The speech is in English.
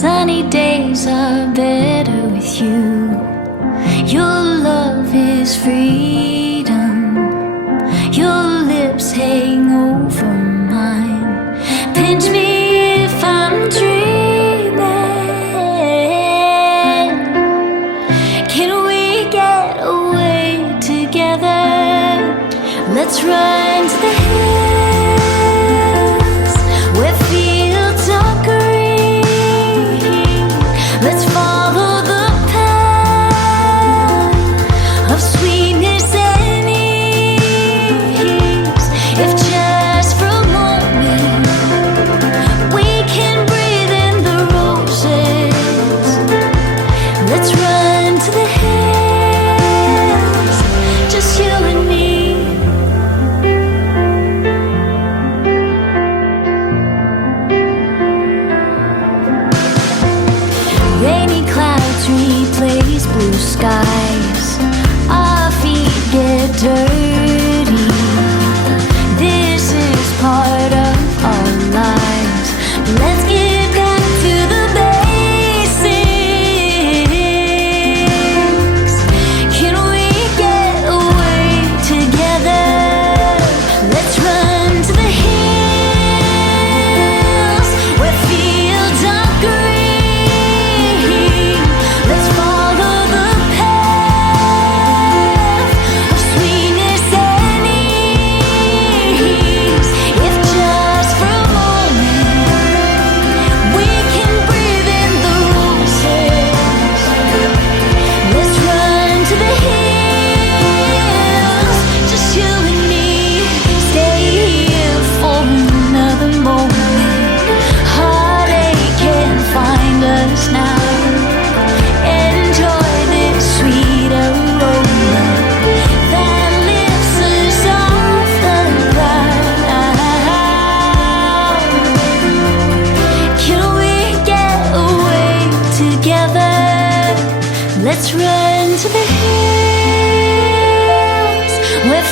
Sunny days are better with you. Your love is freedom. Your lips hang over mine. Pinch me if I'm dreaming. Can we get away together? Let's run to the hills where fields are green. Let's follow the path of sweetness and ease. If just for a moment we can breathe in the roses, let's run to the hills, just you and me. Rainy clouds replace blue skies. Our feet get dirty. This is part of our lives. Let's get back to the basics. Can we get away together? Let's run to the hills where fields are green. Let's follow the path of sweetness and ease. If just for a moment we can breathe in the roses, let's run to the hills, just you and me. Stay here for another moment. Heartache can't find us now. Enjoy this sweet aroma that lifts us off the ground. Can we get away together? Let's run to the hills where